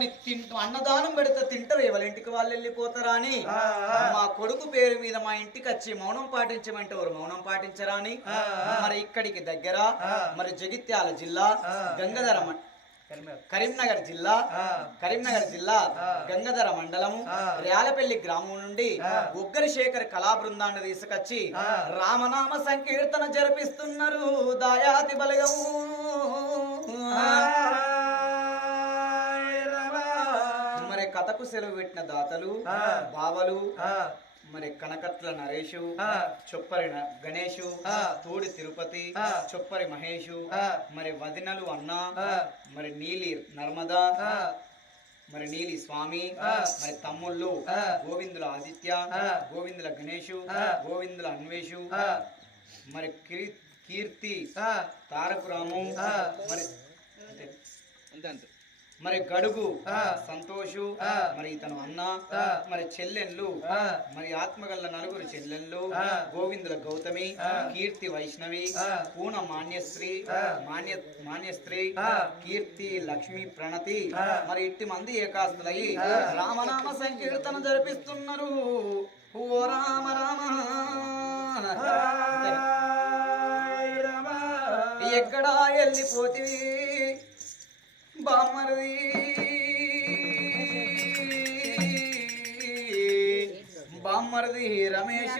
నీ తింటూ అన్నదానం పెడితే తింటారు. ఎవరి ఇంటికి వాళ్ళు వెళ్ళిపోతారా అని. మా కొడుకు పేరు మీద మా ఇంటికి వచ్చి మౌనం పాటించమంటే ఎవరు మౌనం పాటించరా అని. మరి ఇక్కడికి దగ్గర మరి జగిత్యాల జిల్లా గంగధర కరీంనగర్. జిల్లా కరీంనగర్ జిల్లా గంగధర మండలము ర్యాలపల్లి గ్రామం నుండి ఉగ్గరి శేఖర్ కళా బృందాన్ని తీసుకొచ్చి రామనామ సంకీర్తన జరిపిస్తున్నారు. దాయాతి బలగము కథకు సెలవు పెట్టిన దాతలు బావలు మరి కనకట్ల నరేషు చొప్పరి న- గణేషు తోడి తిరుపతి చొప్పరి మహేషు మరి వదినలు అన్న మరి నీలి నర్మదా మరి నీలి స్వామి మరి తమ్ముళ్ళు గోవిందుల ఆదిత్య గోవిందుల గణేషు గోవిందుల అన్వేషు మరి కీర్తి తారకురాము మరి అంతే. మరి గడుగు సంతోషు మరి ఇతను అన్న మరి చెల్లెళ్ళు మరి ఆత్మగల్ల నలుగురు చెల్లెళ్ళు గోవిందుల గౌతమి కీర్తి వైష్ణవి పూన మాన్యశ్రీ మాన్య మాన్యశ్రీ కీర్తి లక్ష్మి ప్రణతి మరి ఇట్టి మంది ఏకాస్తులయ్యి రామనామ సంకీర్తన జరిపిస్తున్నారు. ఓ రామ రామ. ఎక్కడా వెళ్ళిపోతివి బామ్మరిది బామ్మరిది రమేష్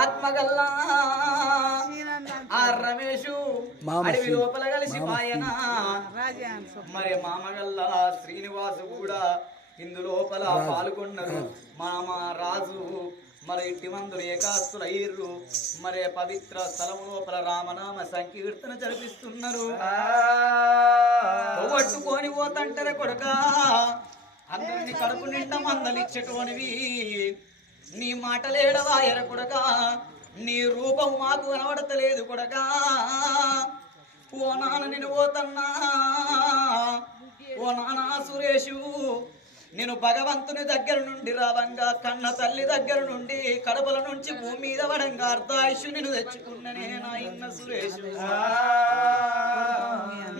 ఆత్మగల్లా. ఆ రమేషు అడవి లోపల కలిసి మాయన. మరి మామగల్లా శ్రీనివాసు కూడా ఇందు లోపల పాల్గొన్నారు. మామ రాజు. మరి ఇట్టి మందులు ఏకాస్తులు అయ్యిర్రు మరి పవిత్ర స్థలం లోపల రామనామ సంకీర్తన జరిపిస్తున్నారు. పట్టుకొని పోతంటారా కొడుక అందరిని కడుపు నిండా మందలిచ్చేటోనివి. నీ మాటలేడవా ఎర కొడక నీ రూపం మాకు కనబడతలేదు కొడక. ఓ నాన్న నేను పోతన్నా ఓ నాన్న సురేషు నేను భగవంతుని దగ్గర నుండి రావంగా కన్న తల్లి దగ్గర నుండి కడపల నుంచి భూమి మీద పడంగా అర్ధాయుషు నేను తెచ్చుకున్ననే నా ఇన్న సురేషు.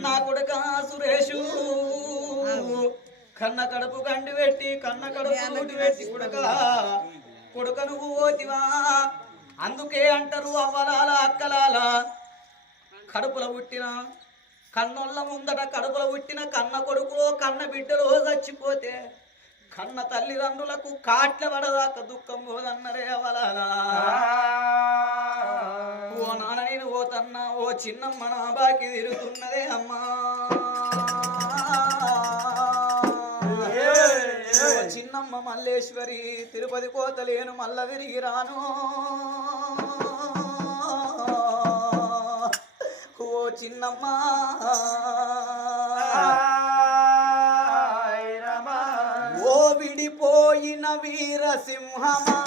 నా కొడుక సురేషు. కన్న కడుపు కండి పెట్టి కన్న కడుపు పెట్టి కొడుక కొడుక నువ్వు పోతివా. అందుకే అంటారు అవ్వలాల అక్కలాల. కడుపుల పుట్టినా కన్నోళ్ళ ముందట కడుపుల పుట్టిన కన్న కొడుకులో కన్న బిడ్డలో చచ్చిపోతే కన్న తల్లిదండ్రులకు కాట్ల పడదాక దుఃఖం పోదన్నరే అవలాలా. ఓ నాన్న నేను పోతన్నా ఓ చిన్నమ్మ నా బాకి తిరుగుతున్నదే అమ్మా. చిన్నమ్మ మల్లేశ్వరి తిరుపతి పోతలేను మల్ల తిరిగి రాను. చిన్నమ్మ. ఓ విడిపోయిన వీరసింహమా.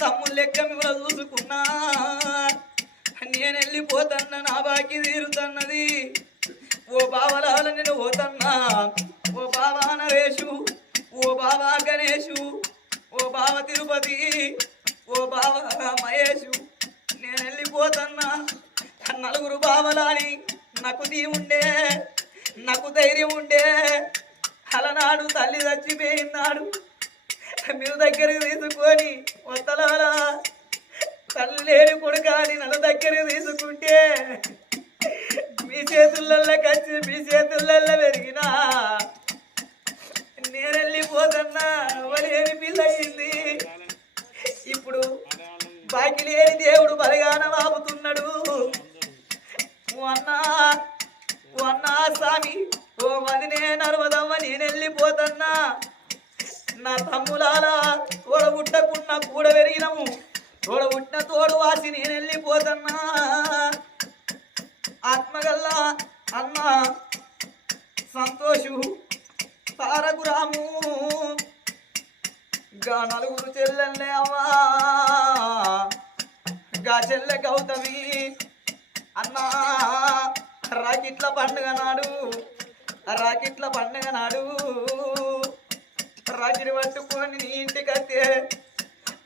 తమ్ముడు లెక్క మిమ్మల్ని చూసుకున్నా. నేను వెళ్ళిపోతన్నా నా బాకి తీరుతన్నది. ఓ బావలాల నేను పోతన్నా. ఓ బావా నరేషు ఓ బావా గణేషు ఓ బావ తిరుపతి ఓ బావ మహేషు నేను వెళ్ళిపోతన్నా నలుగురు బావలాని నాకు తీ ఉండే నాకు ధైర్యం ఉండే. అలనాడు తల్లి చచ్చిపోయినాడు మీరు దగ్గరికి తీసుకొని వత్తలారా తల్లి లేని కొడుకాని నన్ను దగ్గరికి తీసుకుంటే మీ చేతులలో కచ్చి మీ చేతులలో పెరిగినా నేను వెళ్ళిపోతున్నా లేని పిల్ల అయింది. ఇప్పుడు బాకి లేని దేవుడు బలగాన వాపుతున్నాడు. అన్నా అన్నా స్వామి ఓ మదినే నర్మదమ్మ నేను వెళ్ళిపోతున్నా నా తమ్ములాలా తోడ పుట్టకున్న కూడ పెరిగినము. తోడ పుట్టిన తోడు వాసి నేను వెళ్ళిపోతున్నా ఆత్మగల్లా అన్న సంతోషు తారకురాము గా నలుగురు చెల్లెల్లే అమ్మా గా చెల్లె గౌతమి అన్నా. రాకిట్ల పండుగ నాడు రాకిట్ల పండుగ నాడు రాకిడి పట్టుకొని నీ ఇంటికి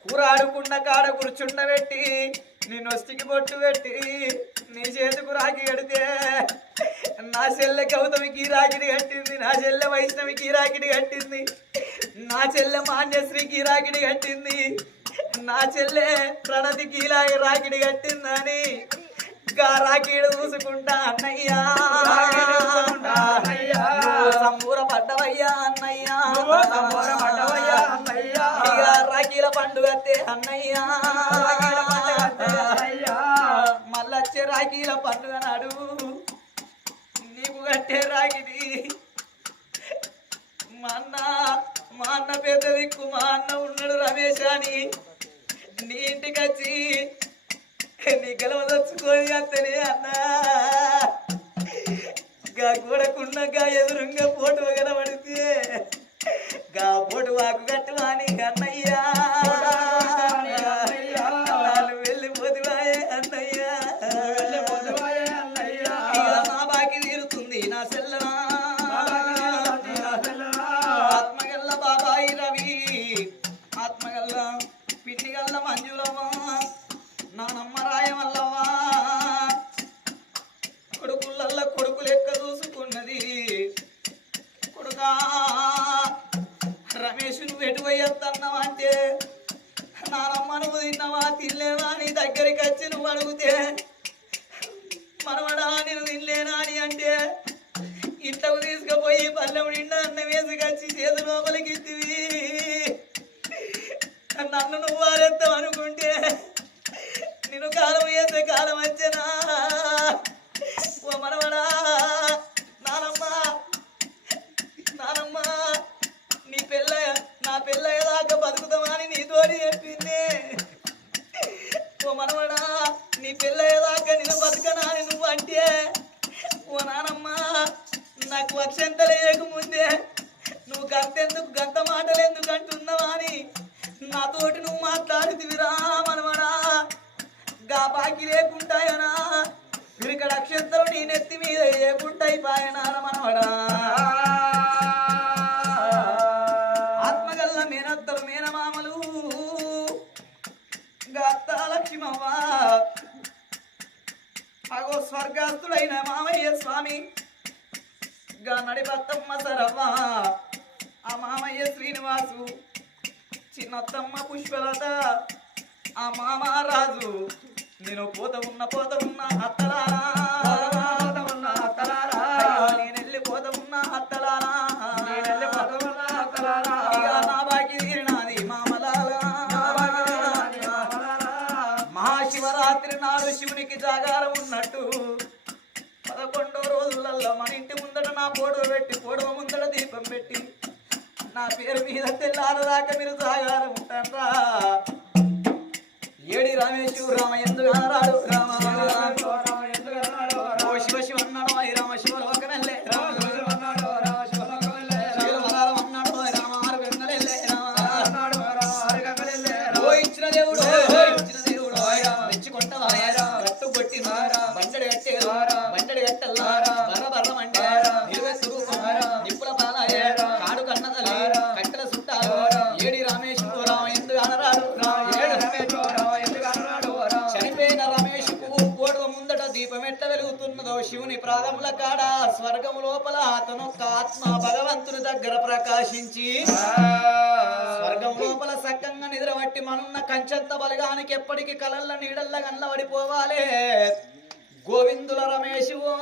కూర ఆడుకున్న కాడ కూర్చుండబెట్టి నీ నొస్తికి బొట్టు పెట్టి నీ చేతుకు రాకి కడితే నా చెల్లె గౌతమికి రాకిడి కట్టింది నా చెల్లె వైష్ణవికి రాకిడి కట్టింది నా చెల్లె మాన్యశ్రీకి రాకిడి కట్టింది నా చెల్లె ప్రణతికి ఇలాగ రాకిడి కట్టిందని రాకిడి చూసుకుంటా అన్నయ్యా సంబూర పడ్డవయ్యా అన్నయ్యా. ఇక రాఖీల పండుగ అత్తే అన్నయ్యా. మళ్ళొచ్చే రాఖీల పండుగ నాడు నీకు కట్టే రాగిడి మా అన్న మా అన్న పెద్ద దిక్కు మా అన్న ఉన్నాడు రమేష్ అని నీ ఇంటికి వచ్చి నీ గెలవ తెచ్చుకొని అత్తనే అన్నా. గా గోడకున్న గా ఎదురుంగా పోటు కనబడితే గా పోటు వాకు అని కన్నయ్యా అడిగితే మనమడా నేను తినలేనా అని అంటే ఇంతకు తీసుకుపోయి పల్లెం నిండా అన్నం వేసుకొచ్చి చేతి లోపలికి ఇచ్చివి నన్ను నువ్వు వారెత్తావు అనుకుంటే నేను కాలం వేసే కాలం వచ్చేనా? ఓ మనమడా జాగారం ఉన్నట్టు. పదకొండో రోజులల్లో మన ఇంటి ముందట నా పొడవ పెట్టి పొడవ ముందట దీపం పెట్టి నా పేరు మీద తెల్లారదాకా మీరు జాగారం ఉంటారా? ఏడి రామేశ్వరరామ ఎందుకు అనరాడు శివుని ప్రాణముల కాడ స్వర్గం లోపల అతను ఆత్మ భగవంతుని దగ్గర ప్రకాశించి స్వర్గం లోపల సక్కంగా నిద్రబట్టి మనున్న కంచంత బలగానికి ఎప్పటికీ కలల్ల నీడల్లా కన్నబడిపోవాలి గోవిందుల రమేశివో